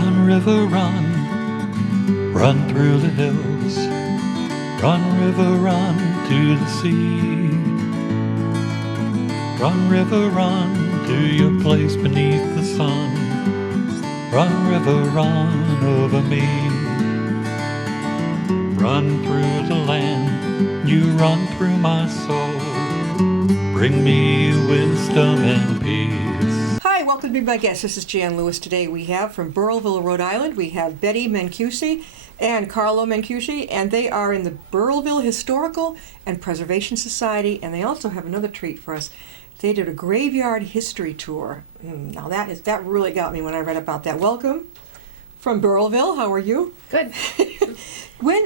Run, river, run, run through the hills. Run, river, run to the sea. Run, river, run to your place beneath the sun. Run, river, run over me. Run through the land, you run through my soul. Bring me wisdom and peace. Hi, welcome to Be My Guest. This is Jan Lewis. Today we have from Burrillville, Rhode Island, we have Betty Mencucci and Carlo Mencucci, and they are in the Burrillville Historical and Preservation Society, and they also have another treat for us. They did a graveyard history tour. Now that really got me when I read about that. Welcome from Burrillville. How are you? Good.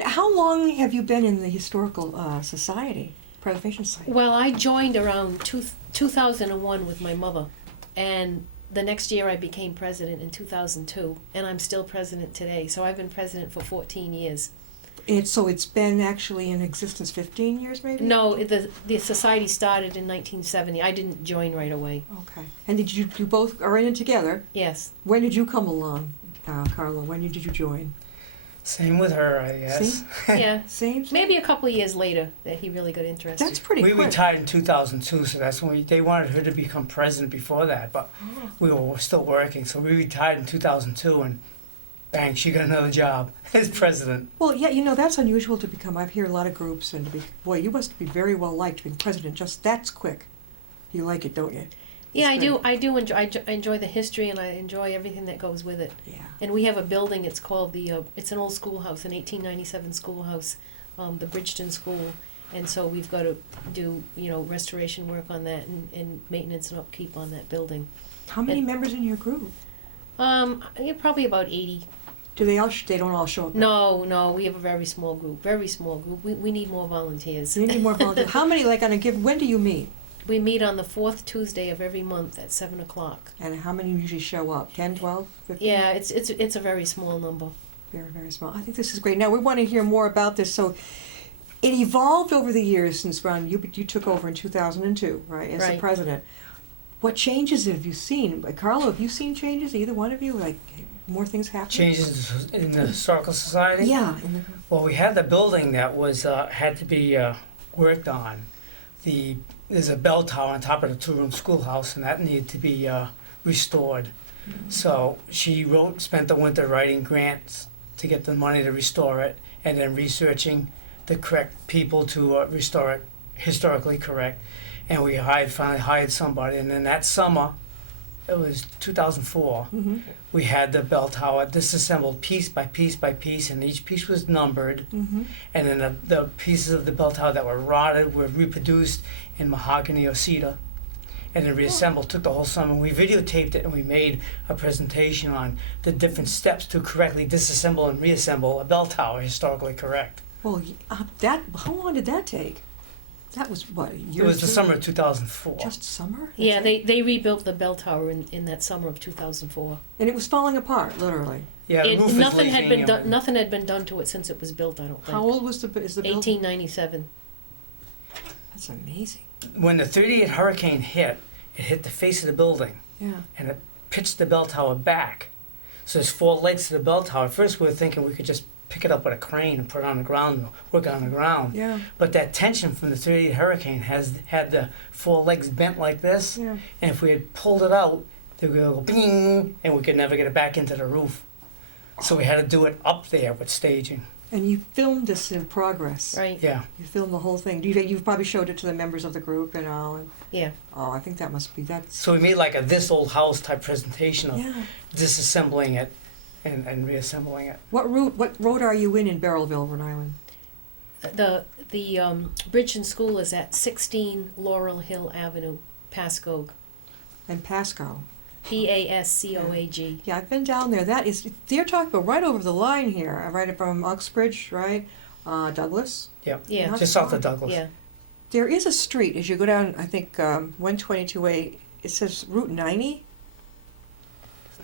How long have you been in the Historical Society, Preservation Society? Well, I joined around 2001 with my mother, and the next year I became president in 2002, and I'm still president today. So I've been president for 14 years. So it's been actually in existence 15 years, maybe? No, the society started in 1970. I didn't join right away. Okay. And did you both are in it together? Yes. When did you come along, Carlo? When did you join? Same with her, I guess. Yeah. Same? Maybe a couple of years later that he really got interested. That's pretty We quick. retired in 2002, so that's when they wanted her to become president before that, but we were still working. So we retired in 2002, and bang, she got another job as president. Well, yeah, that's unusual to become. I've heard a lot of groups, and boy, you must be very well liked being president. Just that's quick. You like it, don't you? Yeah, I do. I enjoy the history, and I enjoy everything that goes with it. Yeah. And we have a building. It's called it's an old schoolhouse, an 1897 schoolhouse, the Bridgeton School, and so we've got to do restoration work on that and maintenance and upkeep on that building. How many members in your group? Yeah, probably about 80. Do they all? They don't all show up. No, we have a very small group. Very small group. We need more volunteers. You need more volunteers. How many? Like on a given? When do you meet? We meet on the fourth Tuesday of every month at 7:00. And how many usually show up? 10, 12, 15? Yeah, it's a very small number. Very, very small. I think this is great. Now, we want to hear more about this. So it evolved over the years since, Ron, you took over in 2002, right, as the Right. president. What changes have you seen? Carlo, have you seen changes, either one of you? Like, more things happening? Changes in the Historical Society? Yeah. Well, we had the building that was had to be worked on. There's a bell tower on top of the two-room schoolhouse, and that needed to be restored. Mm-hmm. So she spent the winter writing grants to get the money to restore it, and then researching the correct people to restore it historically correct. And we finally hired somebody, and then that summer, it was 2004, Mm-hmm. we had the bell tower disassembled piece by piece by piece, and each piece was numbered. Mm-hmm. And then the pieces of the bell tower that were rotted were reproduced in mahogany or cedar, and then reassembled. Took the whole summer. We videotaped it, and we made a presentation on the different steps to correctly disassemble and reassemble a bell tower historically correct. Well, how long did that take? That was, what, a year It was or the two? summer of 2004. Just summer? Yeah, That's it? they rebuilt the bell tower in that summer of 2004. And it was falling apart, literally. Yeah, the roof is Nothing had been leaking done. and- Nothing had been done to it since it was built. I don't think. How old is the building? 1897. That's amazing. When the 38 hurricane hit, it hit the face of the building, Yeah. and it pitched the bell tower back. So there's 4 legs to the bell tower. At first we were thinking we could just pick it up with a crane and put it on the ground and work it on the ground. Yeah. But that tension from the 38 hurricane had the 4 legs bent like this, Yeah. and if we had pulled it out, they would go bing, and we could never get it back into the roof. So we had to do it up there with staging. And you filmed this in progress. Right. Yeah. You filmed the whole thing. You've probably showed it to the members of the group and all. And, Yeah. oh, I think that must be, that's, So we made like a this old house type presentation of yeah. disassembling it and reassembling it. What road are you in Burrillville, Rhode Island? The Bridgeton School is at 16 Laurel Hill Avenue, Pascoag. And Pasco. Pascoag. Yeah, I've been down there. They're talking about right over the line here, right from Uxbridge, right? Douglas. Yep. Yeah. Not Just south far. of Douglas. Yeah. There is a street as you go down, I think, 122A. It says Route 90,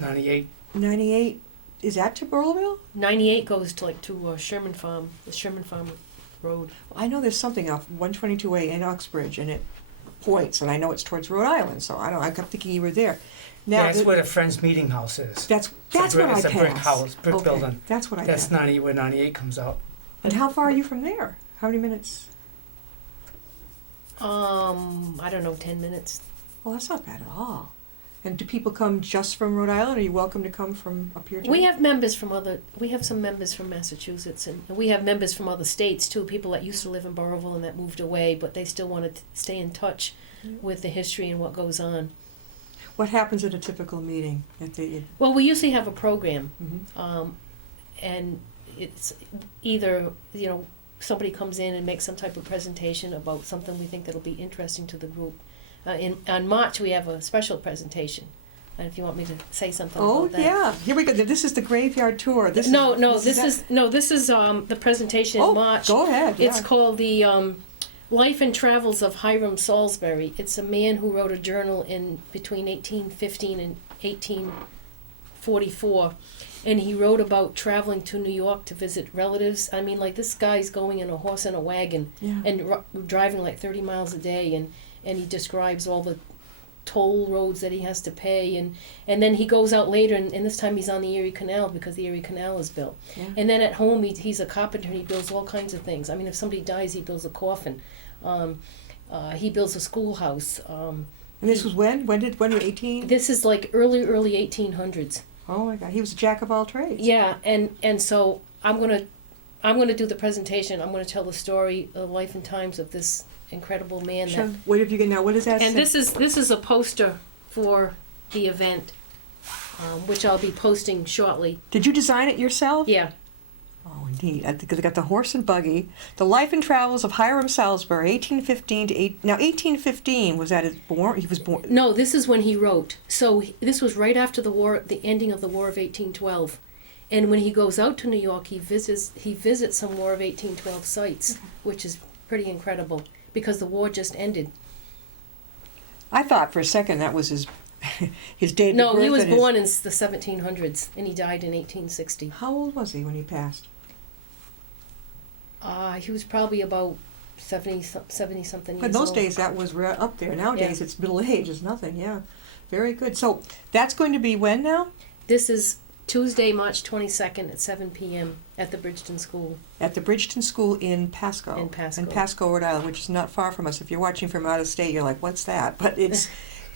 98. 98. Is that to Burrillville? 98 goes to Sherman Farm, the Sherman Farm Road. I know there's something off 122A in Uxbridge, and points, and I know it's towards Rhode Island, so I kept thinking you were there. Now, That's where the Friends Meeting House is. that's It's what I It's a brick passed. house, brick Okay, building. that's what I That's passed. 90, where 98 comes out. And how far are you from there? How many minutes? I don't know, 10 minutes. Well, that's not bad at all. And do people come just from Rhode Island, or are you welcome to come from up here too? We have some members from Massachusetts, and we have members from other states too, people that used to live in Burrillville and that moved away, but they still want to stay in touch with the history and what goes on. What happens at a typical meeting? Well, we usually have a program, Mhm. and it's either, somebody comes in and makes some type of presentation about something we think that'll be interesting to the group. On March, we have a special presentation. And if you want me to say something Oh, about that. yeah. Here we go. This is the graveyard tour. This is the presentation Oh, in March. go ahead. It's Yeah. called the Life and Travels of Hiram Salisbury. It's a man who wrote a journal in between 1815 and 1844. And he wrote about traveling to New York to visit relatives. I mean, like, this guy's going in a horse and a wagon Yeah. and driving like 30 miles a day. And he describes all the toll roads that he has to pay. And then he goes out later, and this time he's on the Erie Canal because the Erie Canal is built. Yeah. And then at home, he's a carpenter, and he builds all kinds of things. I mean, if somebody dies, he builds a coffin. He builds a schoolhouse. And this was when? When were 18? This is like early 1800s. Oh my God, he was a jack of all trades. Yeah, and so I'm gonna do the presentation. I'm gonna tell the story, the life and times of this incredible man. Sure. What have you got now? What is that? And say? this is a poster for the event, which I'll be posting shortly. Did you design it yourself? Yeah. Oh, indeed. I think they got the horse and buggy, the life and travels of Hiram Salisbury, 1815 to 1815 was that his born? He was born. No, this is when he wrote. So this was right after the war, the ending of the War of 1812. And when he goes out to New York, he visits some War of 1812 sites, which is pretty incredible because the war just ended. I thought for a second that was his his date of No, birth. he was and his- born in the 1700s, and he died in 1860. How old was he when he passed? He was probably about 70 something years But in those old. days, that was up there. Nowadays, Yeah. it's middle age. It's nothing. Yeah, very good. So that's going to be when now? This is Tuesday, March 22nd at 7 p.m. at the Bridgeton School. At the Bridgeton School in Pasco. In Pasco. In Pasco, Rhode Island, which is not far from us. If you're watching from out of state, you're like, what's that? But it's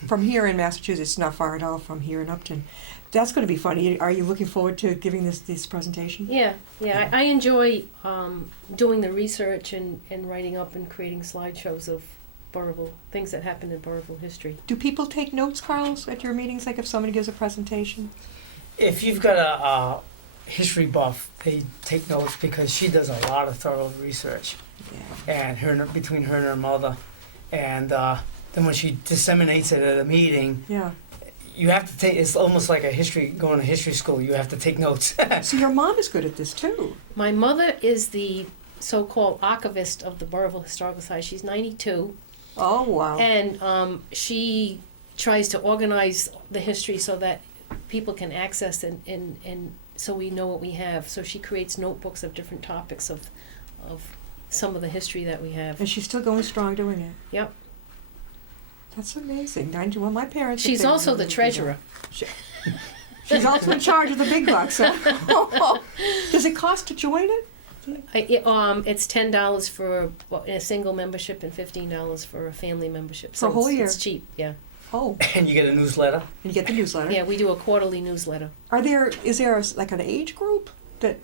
from here in Massachusetts. It's not far at all from here in Upton. That's going to be funny. Are you looking forward to giving this presentation? Yeah. I enjoy doing the research and writing up and creating slideshows of Burrillville, things that happened in Burrillville history. Do people take notes, Carlos, at your meetings? Like if somebody gives a presentation? If you've got a history buff, they take notes because she does a lot of thorough research, Yeah. and between her and her mother, and then when she disseminates it at a meeting, Yeah. you have to take. It's almost like going to history school. You have to take notes. So your mom is good at this too. My mother is the so-called archivist of the Burrillville Historical Society. She's 92, Oh wow. and she tries to organize the history so that people can access it and so we know what we have. So she creates notebooks of different topics of some of the history that we have. And she's still going strong doing it. Yep. That's amazing. 91. My parents. if She's they also wanted the to do treasurer. that. She's also in charge of the big bucks. So. Does it cost to join it? It's $10 for a single membership and $15 for a family membership. So For a whole year? It's cheap, yeah. Oh, And you get a newsletter. and you get the newsletter. Yeah, we do a quarterly newsletter. Is there like an age group that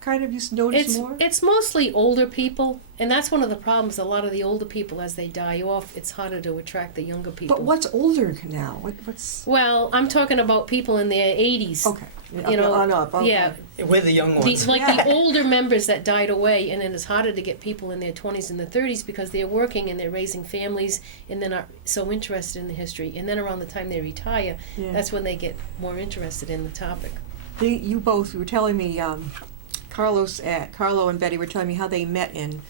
kind of you notice more? It's mostly older people, and that's one of the problems. A lot of the older people, as they die off, it's harder to attract the younger people. But what's older now? What's Well, I'm talking about people in their 80s. okay? You know, on up. Okay. Yeah, We're the young ones. the older members that died away, and then it's harder to get people in their 20s and their 30s because they're working and they're raising families and they're not so interested in the history. And then around the time they retire, Yeah. that's when they get more interested in the topic. You were telling me, Carlo and Betty were telling me how they met in,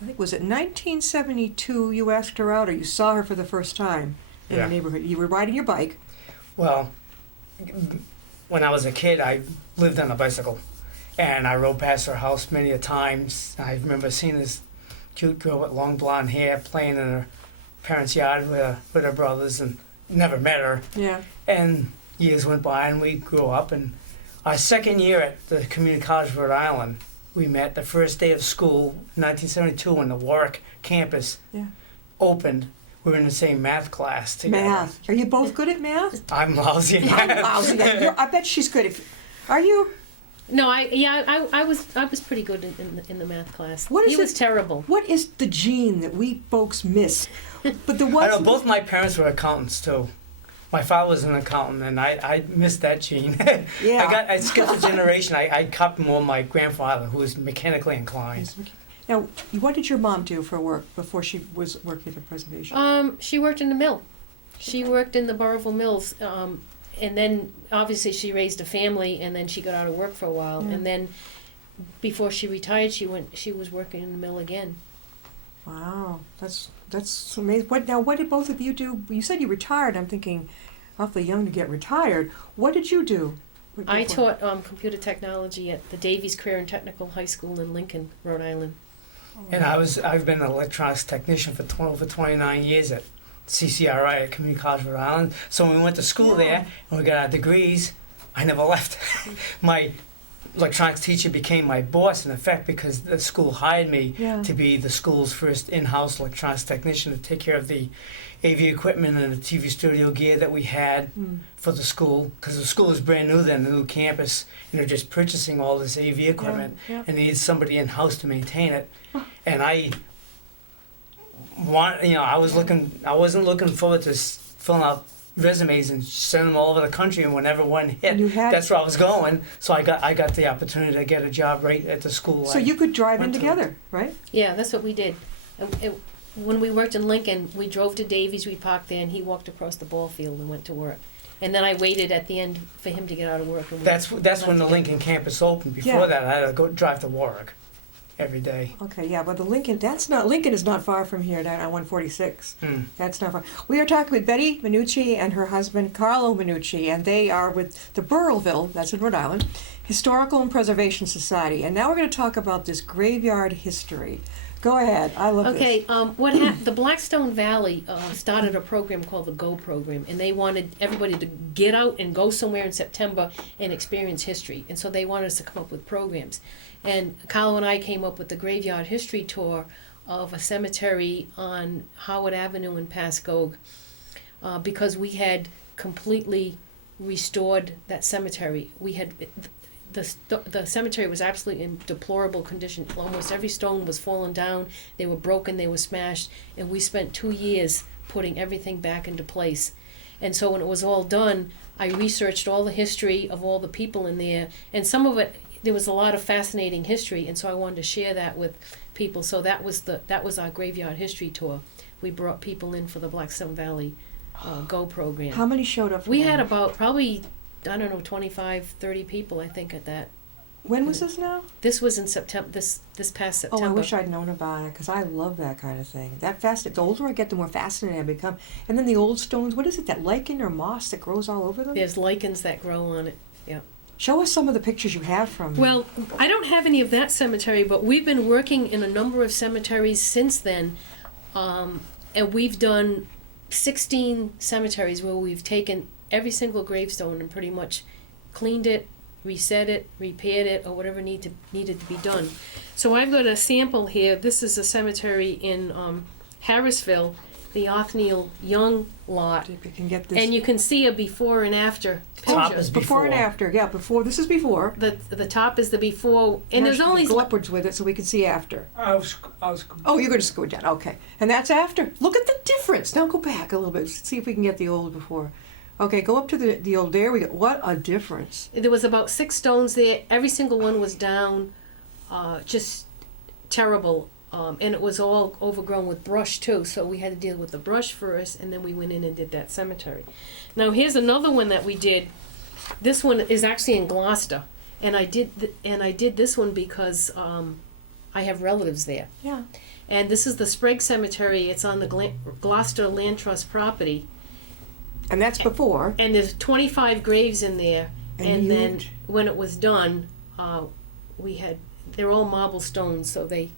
I think, was it 1972? You asked her out, or you saw her for the first time in Yeah. the neighborhood. You were riding your bike. Well, when I was a kid, I lived on a bicycle, and I rode past her house many a times. I remember seeing this cute girl with long blonde hair playing in her parents' yard with her brothers and never met her. Yeah. And years went by and we grew up. And our second year at the Community College of Rhode Island, we met the first day of school, 1972, when the Warwick campus Yeah. opened. We were in the same math class together. Math. Are you both good at math? I'm lousy at I'm math. lousy. I bet she's good. Are you? No, I was pretty good in the math class. What is he was it- terrible. What is the gene that we folks miss? But the I ones know both my parents were accountants too. My father was an accountant, and I missed that gene. Yeah. I skipped a generation. I copied more my grandfather, who was mechanically inclined. Now, what did your mom do for work before she was working for preservation? She worked in the mill. She worked in the Burrillville mills, and then obviously she raised a family, and then she got out of work for a while, Yeah. and then before she retired, she was working in the mill again. Wow, that's amazing. What did both of you do? You said you retired. I'm thinking, awfully young to get retired. What did you do? I taught computer technology at the Davies Career and Technical High School in Lincoln, Rhode Island. And I've been an electronics technician for over 29 years at CCRI at Community College of Rhode Island. So when we went to school Yeah. there and we got our degrees, I never left. My electronics teacher became my boss in effect because the school hired me Yeah. to be the school's first in-house electronics technician to take care of the AV equipment and the TV studio gear that we had for the school, because the school was brand new then, the new campus, and they're just purchasing all this AV equipment Yeah. and they needed somebody in-house to maintain it. And I wasn't looking forward to filling out resumes and sending them all over the country, and whenever one hit, And you had- that's where I was going. So I got the opportunity to get a job right at the school. So I you could drive in went to. together, right? Yeah, that's what we did. When we worked in Lincoln, we drove to Davies, we parked there, and he walked across the ball field and went to work. And then I waited at the end for him to get out of work. And That's went when the together. Lincoln campus opened. Before Yeah. that, I had to go drive to Warwick every day. Okay, yeah, but Lincoln is not far from here, down on 146. Mm. That's not far. We are talking with Betty Mencucci and her husband Carlo Mencucci, and they are with the Burrillville, that's in Rhode Island, Historical and Preservation Society. And now we're going to talk about this graveyard history. Go ahead, I love this. Okay, the Blackstone Valley started a program called the GO program, and they wanted everybody to get out and go somewhere in September and experience history. And so they wanted us to come up with programs. And Carlo and I came up with the graveyard history tour of a cemetery on Howard Avenue in Pascoag, because we had completely restored that cemetery. We had the cemetery was absolutely in deplorable condition. Almost every stone was fallen down. They were broken. They were smashed. And we spent 2 years putting everything back into place. And so when it was all done, I researched all the history of all the people in there. And some of it, there was a lot of fascinating history. And so I wanted to share that with people. So that was our graveyard history tour. We brought people in for the Blackstone Valley GO program. How many showed up? For We that? had about probably, I don't know, 25, 30 people, I think, at that. When was this now? This was in September, this past Oh, September. I wish I'd known about it, because I love that kind of thing. The older I get, the more fascinating I become. And then the old stones, what is it, that lichen or moss that grows all over them? There's lichens that grow on it, yeah. Show us some of the pictures you have from them. Well, I don't have any of that cemetery, but we've been working in a number of cemeteries since then. And we've done 16 cemeteries where we've taken every single gravestone and pretty much cleaned it, reset it, repaired it, or whatever needed to be done. So I've got a sample here. This is a cemetery in Harrisville, the Othniel Young lot. If you can get this. And you can see a before and after Top picture. is before and before. after, yeah, before. This is before. The top is the before, and there's Actually, only go upwards with it so we can see after. I was Oh, you're going to go down. Okay, and that's after. Look at the difference. Now go back a little bit. See if we can get the old before. Okay, go up to the old. There we go. What a difference. there was about 6 stones there. Every single one was down, just terrible. And it was all overgrown with brush too, so we had to deal with the brush first, and then we went in and did that cemetery. Now here's another one that we did. This one is actually in Gloucester, and I did this one because I have relatives there. Yeah. And this is the Sprague Cemetery. It's on the Gloucester Land Trust property, And that's before. and there's 25 graves in there. And then huge. when it was done, they're all marble stones, so they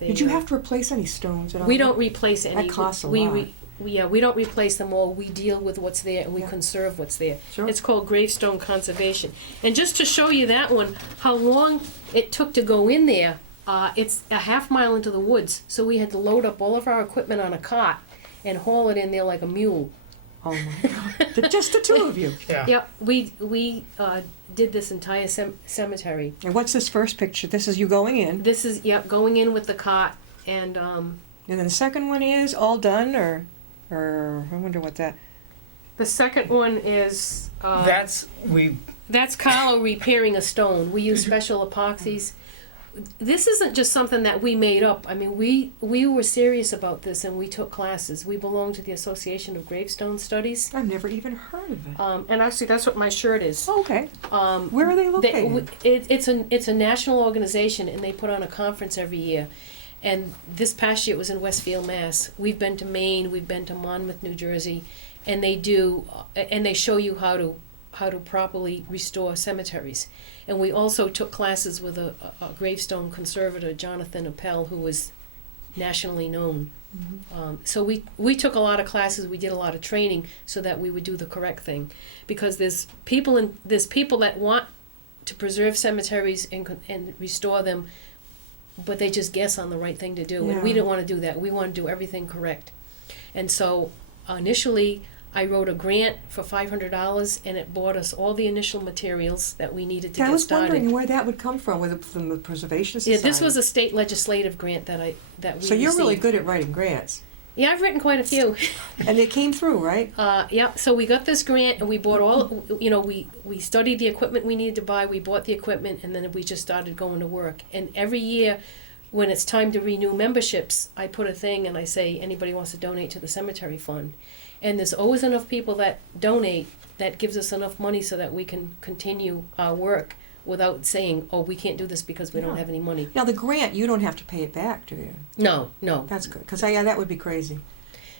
Did you have to replace any stones at all? we don't replace any. That costs a we lot. we don't replace them all. We deal with what's there and we Yeah. conserve what's there. Sure. It's called gravestone conservation. And just to show you that one, how long it took to go in there, it's a half mile into the woods. So we had to load up all of our equipment on a cart and haul it in there like a mule. Oh my God. Just the two of you. Yeah. Yep, we did this entire cemetery. And what's this first picture? This is you going in. This is, yep, going in with the cart, and And then the second one is all done, or I wonder what that. the second one is, That's Carlo repairing a stone. We use special epoxies. This isn't just something that we made up. I mean, we were serious about this, and we took classes. We belong to the Association of Gravestone Studies. I've never even heard of it. And actually, that's what my shirt is. Oh, okay. Um, Where are they located? it's a national organization, and they put on a conference every year. And this past year it was in Westfield, Mass. We've been to Maine, we've been to Monmouth, New Jersey, and they show you how to properly restore cemeteries. And we also took classes with a gravestone conservator, Jonathan Appel, who was nationally known. So we took a lot of classes, we did a lot of training so that we would do the correct thing, because there's people that want to preserve cemeteries and restore them, but they just guess on the right thing to do. And we Yeah. didn't want to do that. We want to do everything correct. And so initially I wrote a grant for $500, and it bought us all the initial materials that we needed to I get was started. wondering where that would come from the Preservation Society. Yeah, this was a state legislative grant that we So you're really received. good at writing grants, Yeah, I've written quite a few. and it came through, right? Yeah, so we got this grant, and we bought all, we studied the equipment we needed to buy, we bought the equipment, and then we just started going to work. And every year, when it's time to renew memberships, I put a thing and I say, anybody wants to donate to the cemetery fund. And there's always enough people that donate that gives us enough money so that we can continue our work without saying, oh, we can't do this because we don't Yeah. have any money. Now the grant, you don't have to pay it back, do you? No. That's good, because that would be crazy.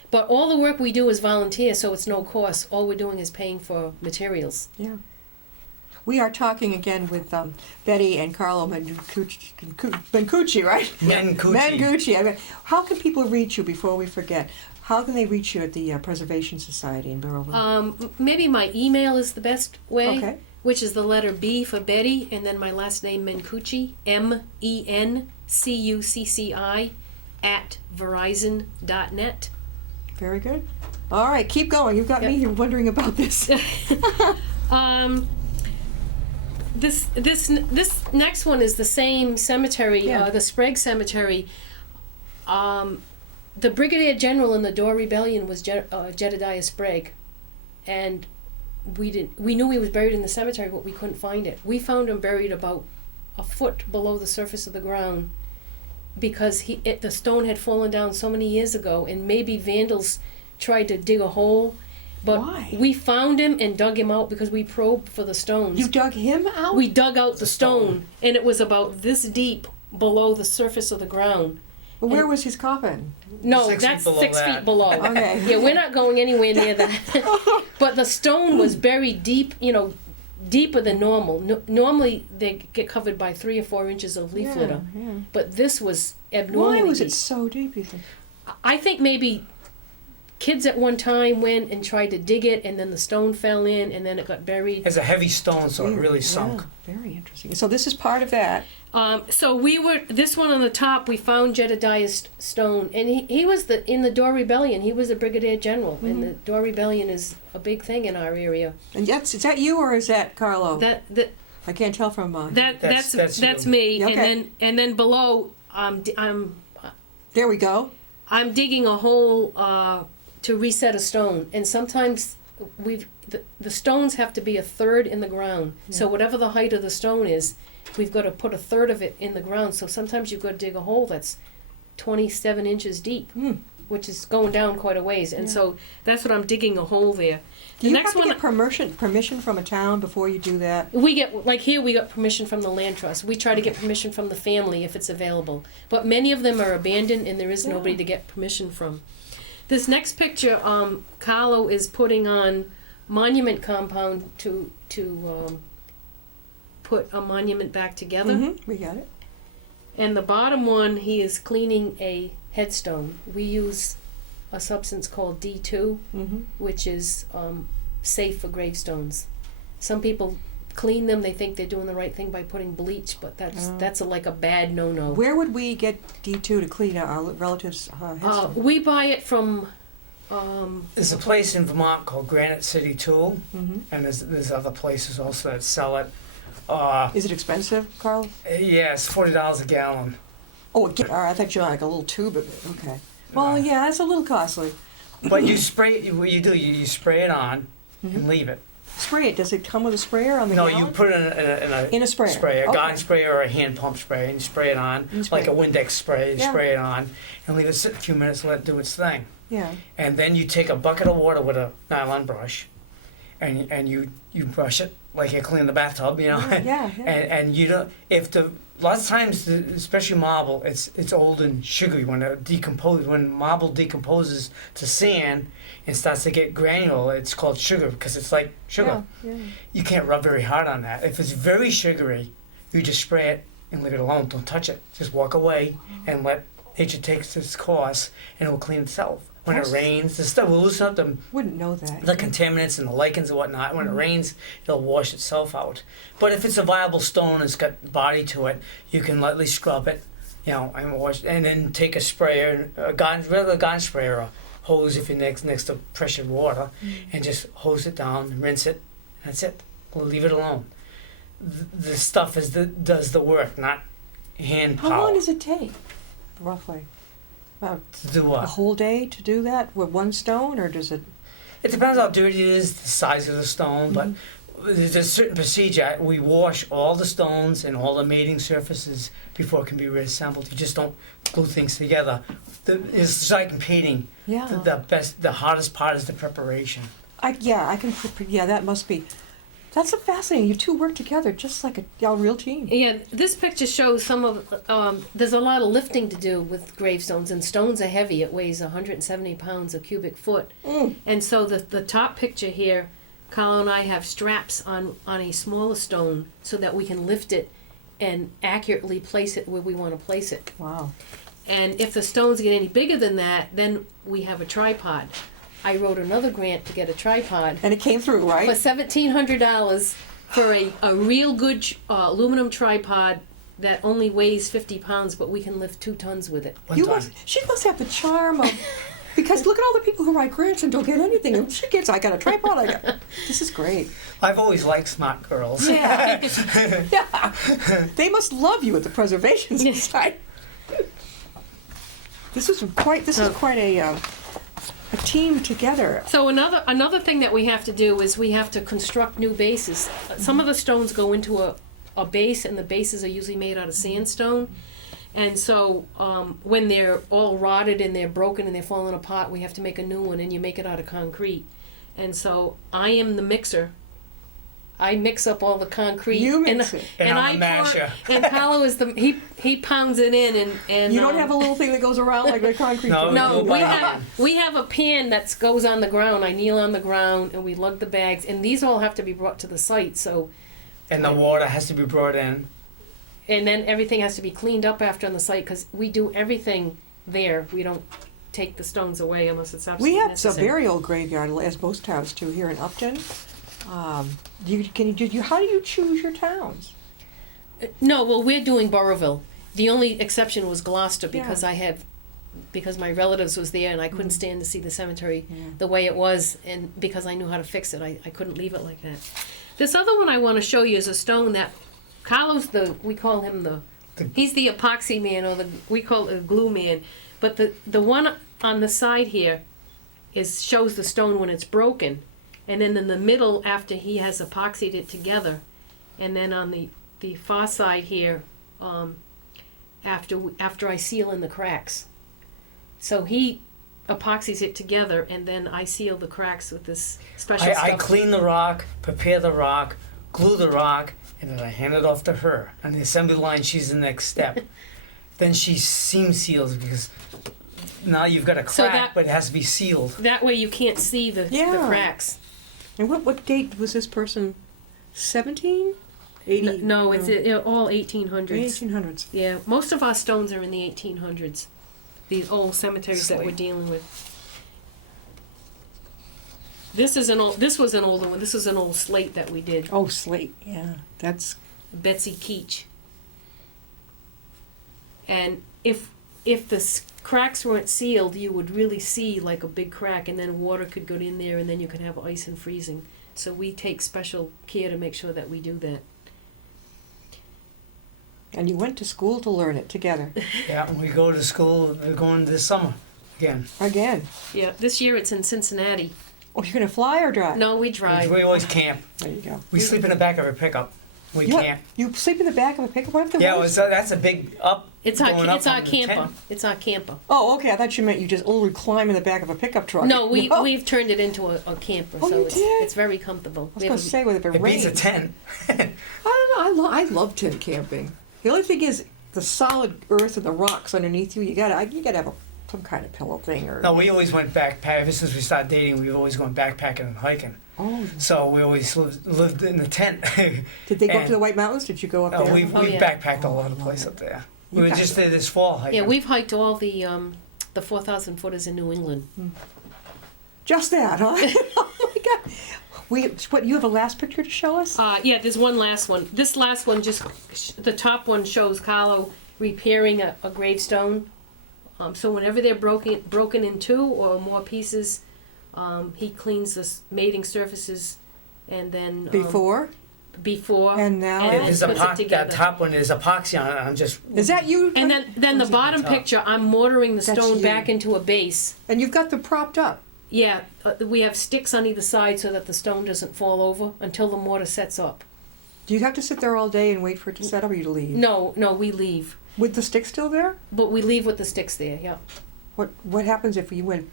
But all the work we do is volunteer, so it's no cost. All we're doing is paying for materials. Yeah. We are talking again with Betty and Carlo Mencucci, right? Mencucci. Mencucci. I mean, how can people reach you before we forget? How can they reach you at the Preservation Society in Burrillville? Maybe my email is the best way, Okay. which is the letter B for Betty, and then my last name Mencucci, MENCUCCI, @verizon.net. Very good. All right, keep going. You've got me here wondering about this. This next one is the same cemetery, Yeah. the Sprague Cemetery. The Brigadier General in the Dorr Rebellion was Jedediah Sprague, and we knew he was buried in the cemetery, but we couldn't find it. We found him buried about a foot below the surface of the ground, because the stone had fallen down so many years ago, and maybe vandals tried to dig a hole. But Why? we found him and dug him out because we probed for the stones. You dug him out? We dug out the stone, and it was about this deep below the surface of the ground. Well, where was his coffin? No, 6 that's feet below 6 that. feet below. Okay. Yeah, we're not going anywhere near that. But the stone was buried deep, deeper than normal. Normally, they get covered by 3 or 4 inches of leaf litter. Yeah. But this was abnormally Why was deep. it so deep, you think? I think maybe kids at one time went and tried to dig it, and then the stone fell in, and then it got buried. It's a heavy stone, so it really sunk. Yeah, very interesting. So this is part of that. So this one on the top, we found Jedediah's stone, and he was in the Dorr Rebellion. He was a brigadier general, and the Dorr Rebellion is a big thing in our area. And is that you or is that Carlo? I can't tell from. that's you. me, Okay. and then below, I'm There we go. digging a hole to reset a stone, and sometimes the stones have to be a third in the ground. So whatever the height of the stone is, we've got to put a third of it in the ground. So sometimes you've got to dig a hole that's 27 inches deep, which is going down quite a ways. And so that's what I'm digging, a hole there. Do you have to get permission from a town before you do that? We get, like here, we got permission from the land trust. We try to get permission from the family if it's available. But many of them are abandoned, and there is nobody to get permission from. This next picture, Carlo is putting on monument compound to put a monument back together. Mm-hmm. We got it. And the bottom one, he is cleaning a headstone. We use a substance called D2, which is safe for gravestones. Some people clean them, they think they're doing the right thing by putting bleach, but that's like a bad no-no. Where would we get D2 to clean our relatives' headstone? We buy it from There's a place in Vermont called Granite City Tool, and there's other places also that sell it. Is it expensive, Carl? Yeah, it's $40 a gallon. Oh, I thought you had like a little tube of it. Okay. Well, yeah, it's a little costly. But you spray it. What you do, you spray it on and leave it. Spray it. Does it come with a sprayer on the No, gallon? you put it in a sprayer. a Okay. garden sprayer or a hand pump sprayer, and you spray it on You spray like a it. Windex spray. You Yeah. spray it on and leave it sit a few minutes, let it do its thing. Yeah. And then you take a bucket of water with a nylon brush, and you brush it like you're cleaning the bathtub, you know. Yeah. And you don't lots of times, especially marble, it's old and sugary when marble decomposes to sand and starts to get granular. It's called sugar because it's like sugar. Yeah. You can't rub very hard on that. If it's very sugary, you just spray it and leave it alone. Don't touch it. Just walk away and let nature take its course, and it will clean itself. When it rains, the stuff will loosen up Wouldn't know that. the contaminants and the lichens and whatnot. When it rains, it'll wash itself out. But if it's a viable stone, it's got body to it, you can lightly scrub it, you know, and wash, and then take a sprayer, regular garden sprayer, or hose if you're next to pressured water, and just hose it down, rinse it. That's it. We'll leave it alone. The stuff does the work, not hand power. How long does it take, roughly? About to do a what? whole day to do that with one stone, or does it? It depends how dirty it is, the size of the stone, but there's a certain procedure. We wash all the stones and all the mating surfaces before it can be reassembled. You just don't glue things together. It's like in painting. Yeah. The hardest part is the preparation. I can. Yeah, that must be. That's fascinating. You two work together just like a real team. Yeah, this picture shows some of, there's a lot of lifting to do with gravestones, and stones are heavy. It weighs 170 pounds a cubic foot. And so the top picture here, Carlo and I have straps on a smaller stone so that we can lift it and accurately place it where we want to place it. Wow. And if the stones get any bigger than that, then we have a tripod. I wrote another grant to get a tripod. And it came through, right? For $1,700 for a real good aluminum tripod that only weighs 50 pounds, but we can lift 2 tons with it. She must have the charm of, because look at all the people who write grants and don't get anything. And she gets, I got a tripod. This is great. I've always liked smart girls. Yeah. Yeah. They must love you at the Preservation Society. This is quite a team together. So another thing that we have to do is we have to construct new bases. Some of the stones go into a base, and the bases are usually made out of sandstone. And so when they're all rotted and they're broken and they're falling apart, we have to make a new one, and you make it out of concrete. And so I am the mixer. I mix up all the concrete. You mix it. And I'm I the masher. And Carlo is he pounds it in and You don't have a little thing that goes around like the concrete. No, No, by we have a pan that goes on the ground. I kneel on the ground and we lug the bags, and these all have to be brought to the site. So, And the water has to be brought in. and then everything has to be cleaned up after on the site because we do everything there. We don't take the stones away unless it's absolutely We have a necessary. very old graveyard, as most towns do here in Upton. How do you choose your towns? No, well, we're doing Burrowville. The only exception was Gloucester because Yeah. because my relatives was there and I couldn't stand to see the cemetery the way it was, and because I knew how to fix it, I couldn't leave it like that. This other one I want to show you is a stone that Carlo's we call him he's the epoxy man, or we call it the glue man. But the one on the side here shows the stone when it's broken, and then in the middle after he has epoxied it together, and then on the far side here, after I seal in the cracks. So he epoxies it together, and then I seal the cracks with this special stuff. I clean the rock, prepare the rock, glue the rock, and then I hand it off to her. On the assembly line, she's the next step. Then she seam seals because now you've got a crack, but it has to be sealed. That way you can't see the cracks. And what date was this person? 17? 80? No, it's all 1800s. 1800s. Yeah, most of our stones are in the 1800s. These old cemeteries that we're dealing with. This was an older one. This was an old slate that we did. Oh, slate. Yeah, that's Betsy Keach. And if the cracks weren't sealed, you would really see like a big crack, and then water could go in there, and then you could have ice and freezing. So we take special care to make sure that we do that. and you went to school to learn it together Yeah, and we go to school, we're going this summer again. again. Yeah, this year it's in Cincinnati. Oh, you're gonna fly or drive? No, we drive. We always camp. There you go. We sleep in the back of a pickup. We You, camp. you sleep in the back of a pickup? What if the Yeah, winds- that's a big up. It's our going up it's our on the camper. tent. It's our camper. Oh, okay. I thought you meant you just literally climb in the back of a pickup truck. No, No. we've turned it into a camper, Oh, so you it's did? it's very comfortable. I was We gonna have a- say, with it It rains. beats a tent. I don't know. I love tent camping. The only thing is the solid earth and the rocks underneath you. You gotta have some kind of pillow thing or. No, we always went backpack. Ever since we started dating, we've always gone backpacking and hiking. Oh. So we always lived in the tent. Did they go up And- to the White Mountains? Did you go up No, there? we've Oh, yeah. backpacked all over the place up there. You We were guys- just there this fall hiking. Yeah, we've hiked all the 4,000 footers in New England. Just that, huh? Oh my God. What? You have a last picture to show us? Yeah, there's one last one. This last one the top one shows Carlo repairing a gravestone. So whenever they're broken in two or more pieces, he cleans the mating surfaces, and then Before before and now. and There's then puts it that together. top one is epoxy on it. I'm just. Is that you? And then the bottom top. picture, I'm mortaring the That's stone you. back into a base. And you've got them propped up. Yeah, we have sticks on either side so that the stone doesn't fall over until the mortar sets up. Do you have to sit there all day and wait for it to set up, or you leave? No, we leave. With the stick still there? But we leave with the sticks there, yeah. What happens if you went?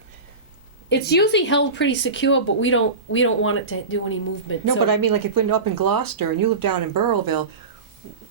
It's usually held pretty secure, but we don't want it to do any movement. No, so, but I mean, like if we're up in Gloucester and you live down in Burrellville,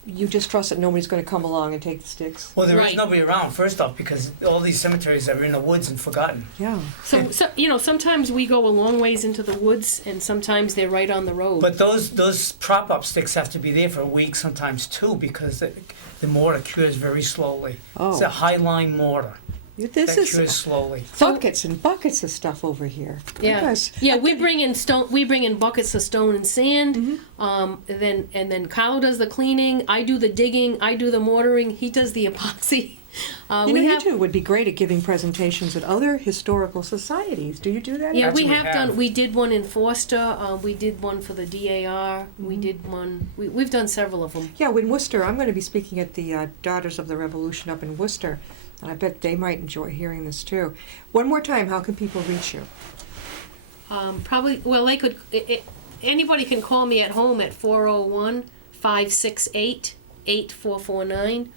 you just trust that nobody's going to come along and take the sticks. Well, there is Right. nobody around. First off, because all these cemeteries are in the woods and forgotten. Yeah. so sometimes we go a long ways into the woods, and sometimes they're right on the road. But those prop up sticks have to be there for a week, sometimes two, because the mortar cures very slowly. It's a Oh, high line mortar this that is cures slowly. buckets and buckets of stuff over here. Yeah. Gosh. Yeah, we bring in stone. We bring in buckets of stone and sand. Mm-hmm. And then Carlo does the cleaning. I do the digging. I do the mortaring. He does the epoxy. You two would be great at giving presentations at other historical societies. Do you do that? Yeah, That's we what we have have. done. We did one in Forster. We did one for the DAR. We Mm-hmm. did one. We've done several of them. Yeah, in Worcester. I'm going to be speaking at the Daughters of the Revolution up in Worcester. And I bet they might enjoy hearing this too. One more time, how can people reach you? Probably. Well, they could. Anybody can call me at home at 401-568-8449,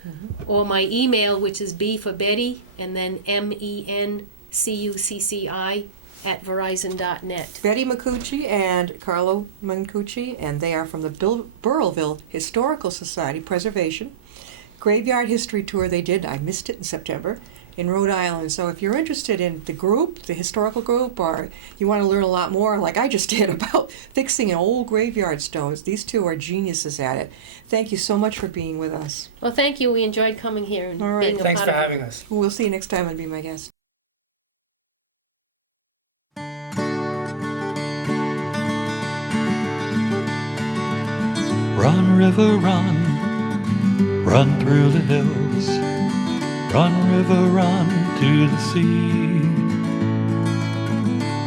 or my email, which is B for Betty, and then MENCUCCI@verizon.net. Betty Mencucci and Carlo Mencucci, and they are from the Burrellville Historical Society Preservation Graveyard History Tour they did. I missed it in September in Rhode Island. So if you're interested in the group, the historical group, or you want to learn a lot more, like I just did, about fixing old graveyard stones, these two are geniuses at it. Thank you so much for being with us. Well, thank you. We enjoyed coming here and All right. being a Thanks part for of it. having us. We'll see you next time and be my guest. Run, river, run, run through the hills. Run, river, run to the sea.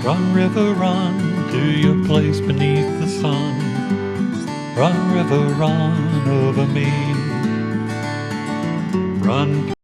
Run, river, run to your place beneath the sun. Run, river, run over me. Run.